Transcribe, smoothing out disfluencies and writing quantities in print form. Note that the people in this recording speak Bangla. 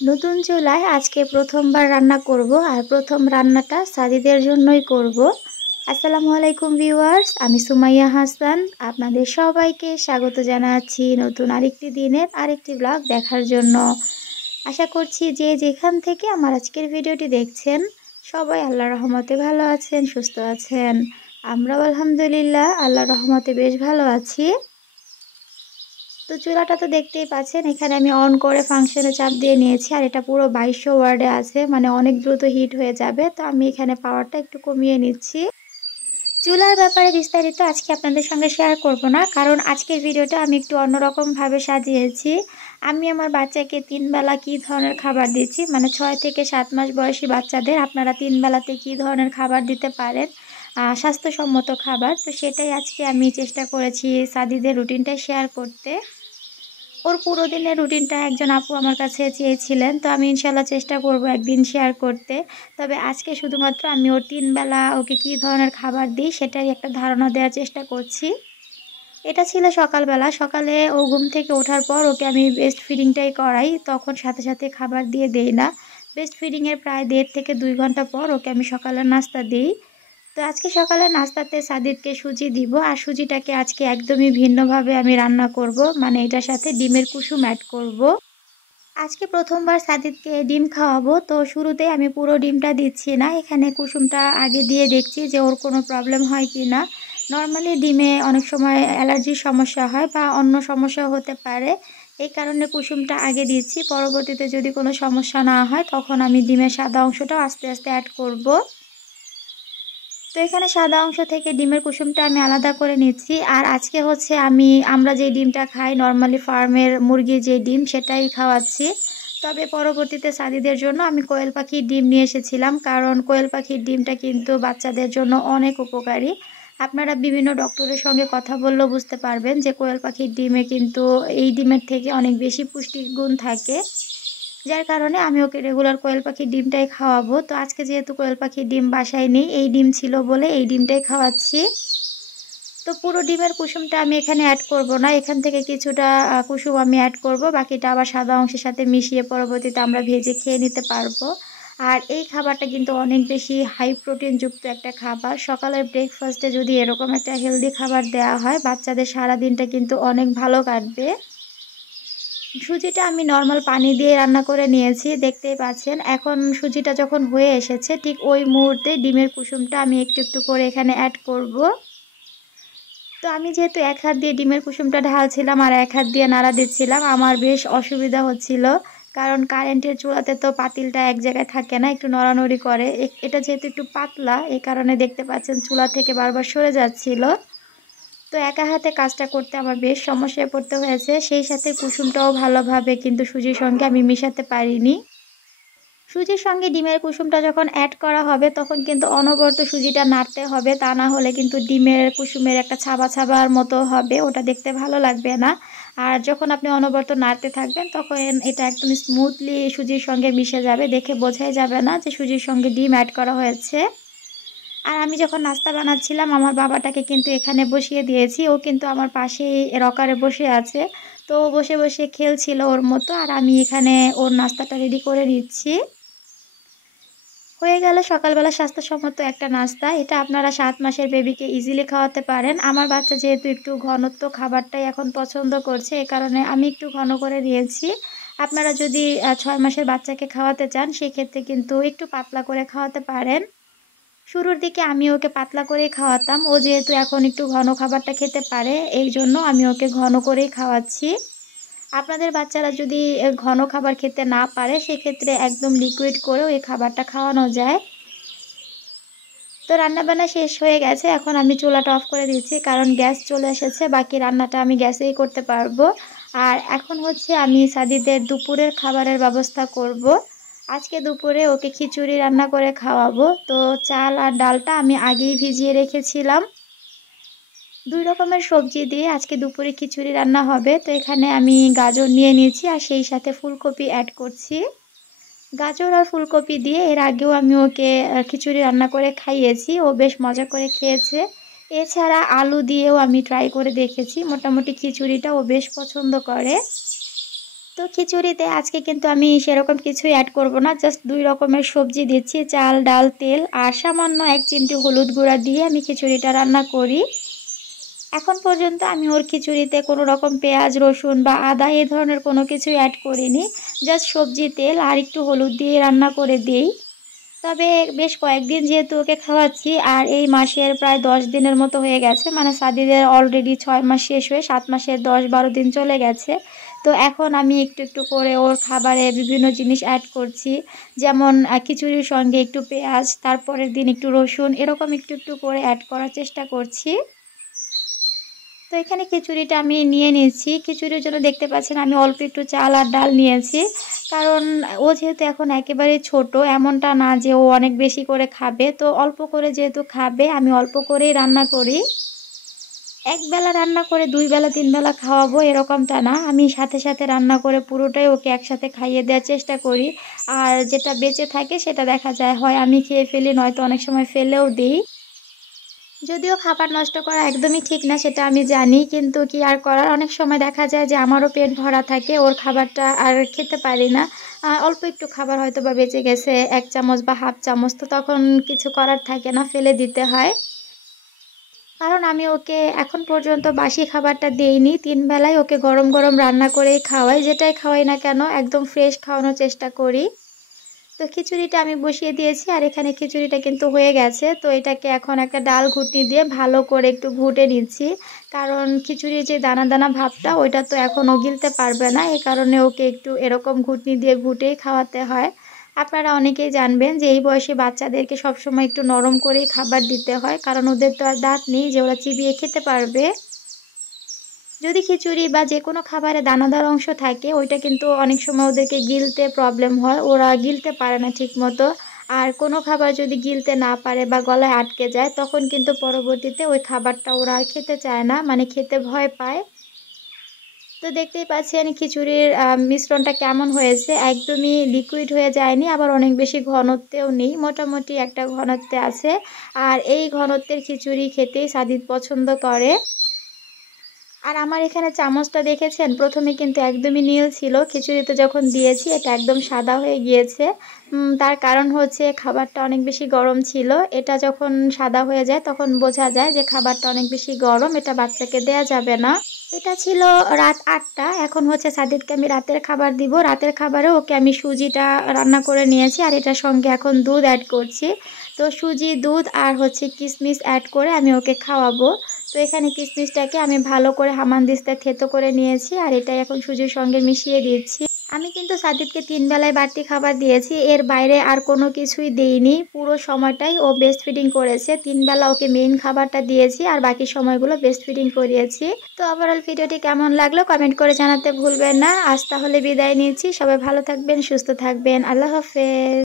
নতুন চুলায় আজকে প্রথমবার রান্না করব আর প্রথম রান্নাটা সাদিদের জন্যই করব। আসসালামু আলাইকুম ভিউয়ার্স, আমি সুমাইয়া হাসান আপনাদের সবাইকে স্বাগত জানাচ্ছি নতুন আরেকটি দিনের আরেকটি ব্লগ দেখার জন্য। আশা করছি যে যেখান থেকে আমার আজকের ভিডিওটি দেখছেন সবাই আল্লাহর রহমতে ভালো আছেন, সুস্থ আছেন। আমরাও আলহামদুলিল্লাহ আল্লাহর রহমতে বেশ ভালো আছি। তো চুলাটা তো দেখতেই পাচ্ছেন, এখানে আমি অন করে ফাংশনে চাপ দিয়ে নিয়েছি আর এটা পুরো 2200 ওয়ার্ডে আছে, মানে অনেক দ্রুত হিট হয়ে যাবে। তো আমি এখানে পাওয়ারটা একটু কমিয়ে নিচ্ছি। চুলার ব্যাপারে বিস্তারিত আজকে আপনাদের সঙ্গে শেয়ার করব না, কারণ আজকের ভিডিওটা আমি একটু অন্যরকমভাবে সাজিয়েছি। আমি আমার বাচ্চাকে 3 বেলা কী ধরনের খাবার দিচ্ছি, মানে 6 থেকে 7 মাস বয়সী বাচ্চাদের আপনারা 3 বেলাতে কী ধরনের খাবার দিতে পারেন, স্বাস্থ্যসম্মত খাবার। তো সেটাই আজকে আমি চেষ্টা করেছি সাদিদের রুটিনটা শেয়ার করতে। ওর পুরো দিনের রুটিনটা একজন আপু আমার কাছে চেয়েছিলেন, তো আমি ইনশাল্লাহ চেষ্টা করব একদিন শেয়ার করতে। তবে আজকে শুধুমাত্র আমি ওর 3 বেলা ওকে কী ধরনের খাবার দিই সেটাই একটা ধারণা দেওয়ার চেষ্টা করছি। এটা ছিল সকালবেলা। সকালে ও ঘুম থেকে ওঠার পর ওকে আমি বেস্ট ফিডিংটাই করাই, তখন সাথে সাথে খাবার দিয়ে দেই না। বেস্ট ফিডিংয়ের প্রায় 1.5 থেকে 2 ঘন্টা পর ওকে আমি সকালের নাস্তা দিই। তো আজকে সকালে নাস্তাতে সাদিদকে সুজি দিব, আর সুজিটাকে আজকে একদমই ভিন্নভাবে আমি রান্না করব, মানে এটার সাথে ডিমের কুসুম অ্যাড করব। আজকে প্রথমবার সাদিদকে ডিম খাওয়াবো, তো শুরুতেই আমি পুরো ডিমটা দিচ্ছি না, এখানে কুসুমটা আগে দিয়ে দেখছি যে ওর কোনো প্রবলেম হয় কি না। নর্মালি ডিমে অনেক সময় অ্যালার্জির সমস্যা হয় বা অন্য সমস্যা হতে পারে, এই কারণে কুসুমটা আগে দিচ্ছি। পরবর্তীতে যদি কোনো সমস্যা না হয় তখন আমি ডিমের সাদা অংশটাও আস্তে আস্তে অ্যাড করব। তো এখানে সাদা অংশ থেকে ডিমের কুসুমটা আমি আলাদা করে নিচ্ছি। আর আজকে হচ্ছে আমরা যে ডিমটা খাই নর্মালি ফার্মের মুরগির যে ডিম সেটাই খাওয়াচ্ছি। তবে পরবর্তীতে সাদিদের জন্য আমি কোয়েল পাখির ডিম নিয়ে এসেছিলাম, কারণ কোয়েল পাখির ডিমটা কিন্তু বাচ্চাদের জন্য অনেক উপকারী। আপনারা বিভিন্ন ডক্টরের সঙ্গে কথা বললেও বুঝতে পারবেন যে কোয়েল পাখির ডিমে কিন্তু এই ডিমের থেকে অনেক বেশি পুষ্টিগুণ থাকে, যার কারণে আমি ওকে রেগুলার কোয়েল পাখির ডিমটাই খাওয়াবো। তো আজকে যেহেতু কোয়েল পাখির ডিম বাসায় নেই, এই ডিম ছিল বলে এই ডিমটাই খাওয়াচ্ছি। তো পুরো ডিমের কুসুমটা আমি এখানে অ্যাড করব না, এখান থেকে কিছুটা কুসুম আমি অ্যাড করব, বাকিটা আবার সাদা অংশের সাথে মিশিয়ে পরবর্তীতে আমরা ভেজে খেয়ে নিতে পারবো। আর এই খাবারটা কিন্তু অনেক বেশি হাই প্রোটিনযুক্ত একটা খাবার। সকালের ব্রেকফাস্টে যদি এরকম একটা হেলদি খাবার দেওয়া হয় বাচ্চাদের সারা দিনটা কিন্তু অনেক ভালো কাটবে। সুজিটা আমি নর্মাল পানি দিয়ে রান্না করে নিয়েছি, দেখতেই পাচ্ছেন। এখন সুজিটা যখন হয়ে এসেছে ঠিক ওই মুহূর্তে ডিমের কুসুমটা আমি একটু একটু করে এখানে অ্যাড করব। তো আমি যেহেতু এক হাত দিয়ে ডিমের কুসুমটা ঢালছিলাম আর এক হাত দিয়ে নাড়া দিচ্ছিলাম, আমার বেশ অসুবিধা হচ্ছিল, কারণ কারেন্টের চুলাতে তো পাতিলটা এক জায়গায় থাকে না, একটু নড়ানড়ি করে। এটা যেহেতু একটু পাতলা, এই কারণে দেখতে পাচ্ছেন চুলা থেকে বারবার সরে যাচ্ছিল। তো একা হাতে কাজটা করতে আমার বেশ সমস্যায় পড়তে হয়েছে, সেই সাথে কুসুমটাও ভালোভাবে কিন্তু সুজির সঙ্গে আমি মিশাতে পারিনি। সুজির সঙ্গে ডিমের কুসুমটা যখন অ্যাড করা হবে তখন কিন্তু অনবরত সুজিটা নাড়তে হবে, তা না হলে কিন্তু ডিমের কুসুমের একটা ছাবা ছাবার মতো হবে, ওটা দেখতে ভালো লাগবে না। আর যখন আপনি অনবরত নাড়তে থাকবেন তখন এটা একদম স্মুথলি সুজির সঙ্গে মিশে যাবে, দেখে বোঝাই যাবে না যে সুজির সঙ্গে ডিম অ্যাড করা হয়েছে। আর আমি যখন নাস্তা বানাচ্ছিলাম আমার বাবাটাকে কিন্তু এখানে বসিয়ে দিয়েছি, ও কিন্তু আমার পাশেই রকারে বসে আছে। তো ও বসে বসে খেলছিল ওর মতো, আর আমি এখানে ওর নাস্তাটা রেডি করে নিচ্ছি। হয়ে গেল সকালবেলা স্বাস্থ্যসম্মত একটা নাস্তা। এটা আপনারা 7 মাসের বেবিকে ইজিলি খাওয়াতে পারেন। আমার বাচ্চা যেহেতু একটু ঘনত্ব খাবারটাই এখন পছন্দ করছে, এই কারণে আমি একটু ঘন করে দিয়েছি। আপনারা যদি 6 মাসের বাচ্চাকে খাওয়াতে চান সেক্ষেত্রে কিন্তু একটু পাতলা করে খাওয়াতে পারেন। শুরুর দিকে আমি ওকে পাতলা করেই খাওয়াতাম, ও যেহেতু এখন একটু ঘন খাবারটা খেতে পারে এই জন্য আমি ওকে ঘন করেই খাওয়াচ্ছি। আপনাদের বাচ্চারা যদি ঘন খাবার খেতে না পারে সেক্ষেত্রে একদম লিকুইড করেও এই খাবারটা খাওয়ানো যায়। তো রান্নাবান্না শেষ হয়ে গেছে, এখন আমি চুলাটা অফ করে দিচ্ছি, কারণ গ্যাস চলে এসেছে, বাকি রান্নাটা আমি গ্যাসেই করতে পারবো। আর এখন হচ্ছে আমি সাদিদের দুপুরের খাবারের ব্যবস্থা করব। আজকে দুপুরে ওকে খিচুড়ি রান্না করে খাওয়াবো। তো চাল আর ডালটা আমি আগেই ভিজিয়ে রেখেছিলাম। 2 রকমের সবজি দিয়ে আজকে দুপুরে খিচুড়ি রান্না হবে। তো এখানে আমি গাজর নিয়ে নিয়েছি আর সেই সাথে ফুলকপি অ্যাড করছি। গাজর আর ফুলকপি দিয়ে এর আগেও আমি ওকে খিচুড়ি রান্না করে খাইয়েছি, ও বেশ মজা করে খেয়েছে। এছাড়া আলু দিয়েও আমি ট্রাই করে দেখেছি, মোটামুটি খিচুড়িটা ও বেশ পছন্দ করে। তো খিচুড়িতে আজকে কিন্তু আমি সেরকম কিছুই অ্যাড করব না, জাস্ট 2 রকমের সবজি দিচ্ছি, চাল, ডাল, তেল আর সামান্য 1 চিমটি হলুদ গুঁড়া দিয়ে আমি খিচুড়িটা রান্না করি। এখন পর্যন্ত আমি ওর খিচুড়িতে কোনো রকম পেঁয়াজ, রসুন বা আদা এই ধরনের কোনো কিছুই অ্যাড করিনি। জাস্ট সবজি, তেল আর একটু হলুদ দিয়ে রান্না করে দিই। তবে বেশ কয়েকদিন যেহেতু ওকে খাওয়াচ্ছি আর এই মাসের প্রায় 10 দিনের মতো হয়ে গেছে, মানে সাদিদের অলরেডি 6 মাস শেষ হয়ে 7 মাসের 10-12 দিন চলে গেছে। তো এখন আমি একটু একটু করে ওর খাবারে বিভিন্ন জিনিস অ্যাড করছি, যেমন খিচুড়ির সঙ্গে একটু পেঁয়াজ, তারপরের দিন একটু রসুন, এরকম একটু একটু করে অ্যাড করার চেষ্টা করছি। তো এখানে খিচুড়িটা আমি নিয়ে নিয়েছি। খিচুড়ির জন্য দেখতে পাচ্ছেন আমি অল্প একটু চাল আর ডাল নিয়েছি, কারণ ও যেহেতু এখন একেবারে ছোট, এমনটা না যে ও অনেক বেশি করে খাবে, তো অল্প করে যেহেতু খাবে আমি অল্প করেই রান্না করি। একবেলা রান্না করে 2 বেলা 3 বেলা খাওয়াবো এরকমটা না, আমি সাথে সাথে রান্না করে পুরোটাই ওকে একসাথে খাইয়ে দেওয়ার চেষ্টা করি। আর যেটা বেঁচে থাকে সেটা দেখা যায় হয় আমি খেয়ে ফেলি, নয়তো অনেক সময় ফেলেও দিই। যদিও খাবার নষ্ট করা একদমই ঠিক না সেটা আমি জানি, কিন্তু কি আর করার, অনেক সময় দেখা যায় যে আমারও পেট ভরা থাকে, ওর খাবারটা আর খেতে পারি না। অল্প একটু খাবার হয়তো বা বেঁচে গেছে 1 চামচ বা হাফ চামচ, তো তখন কিছু করার থাকে না, ফেলে দিতে হয়। কারণ আমি ওকে এখন পর্যন্ত বাসি খাবারটা দেইনি, 3 বেলায় ওকে গরম গরম রান্না করেই খাওয়াই, যেটাই খাওয়াই না কেন একদম ফ্রেশ খাওয়ানোর চেষ্টা করি। তো খিচুড়িটা আমি বসিয়ে দিয়েছি আর এখানে খিচুড়িটা কিন্তু হয়ে গেছে। তো এটাকে এখন একটা ডাল ঘুটনি দিয়ে ভালো করে একটু ঘুটে নিচ্ছি, কারণ খিচুড়ির যে দানা দানা ভাবটা ওইটা তো এখন ও গিলতে পারবে না, এই কারণে ওকে একটু এরকম ঘুটনি দিয়ে ঘুটেই খাওয়াতে হয়। আপনারা অনেকেই জানবেন যে এই বয়সী বাচ্চাদেরকে সবসময় একটু নরম করেই খাবার দিতে হয়, কারণ ওদের তো আর দাঁত নেই যে ওরা চিবিয়ে খেতে পারবে। যদি খিচুড়ি বা যে কোনো খাবারে দানাদার অংশ থাকে ওইটা কিন্তু অনেক সময় ওদেরকে গিলতে প্রবলেম হয়, ওরা গিলতে পারে না ঠিক মতো। আর কোনো খাবার যদি গিলতে না পারে বা গলায় আটকে যায় তখন কিন্তু পরবর্তীতে ওই খাবারটা ওরা আর খেতে চায় না, মানে খেতে ভয় পায়। তো দেখতেই পাচ্ছেন খিচুড়ির মিশ্রণটা কেমন হয়েছে, একদমই লিকুইড হয়ে যায়নি, আবার অনেক বেশি ঘনত্বেও নেই, মোটামুটি একটা ঘনত্বে আছে। আর এই ঘনত্বের খিচুড়ি খেতেই সাদিদ পছন্দ করে। আর আমার এখানে চামচটা দেখেছেন, প্রথমে কিন্তু একদমই নীল ছিল, খিচুড়িতে যখন দিয়েছি এটা একদম সাদা হয়ে গিয়েছে। তার কারণ হচ্ছে খাবারটা অনেক বেশি গরম ছিল, এটা যখন সাদা হয়ে যায় তখন বোঝা যায় যে খাবারটা অনেক বেশি গরম, এটা বাচ্চাকে দেয়া যাবে না। এটা ছিল রাত 8টা, এখন হচ্ছে সাদিদকে আমি রাতের খাবার দিব। রাতের খাবারে ওকে আমি সুজিটা রান্না করে নিয়েছি আর এটার সঙ্গে এখন দুধ অ্যাড করছি। তো সুজি, দুধ আর হচ্ছে কিশমিশ অ্যাড করে আমি ওকে খাওয়াবো। তো এখানে কিশমিশটাকে আমি ভালো করে হামানদিস্তায় থেতো করে নিয়েছি আর এটাই এখন সুজির সঙ্গে মিশিয়ে দিচ্ছি। আমি কিন্তু সাদিদকে 3 বেলায় বাড়তি খাবার দিয়েছি, এর বাইরে আর কোনো কিছুই দেইনি। পুরো সময়টাই ও ব্রেস্ট ফিডিং করেছে, 3 বেলা ওকে মেইন খাবারটা দিয়েছি আর বাকি সময়গুলো ব্রেস্ট ফিডিং করিয়েছি। তো ওভারঅল ভিডিওটি কেমন লাগলো কমেন্ট করে জানাতে ভুলবেন না। আজ তাহলে বিদায় নিচ্ছি, সবাই ভালো থাকবেন, সুস্থ থাকবেন, আল্লাহ হাফেজ।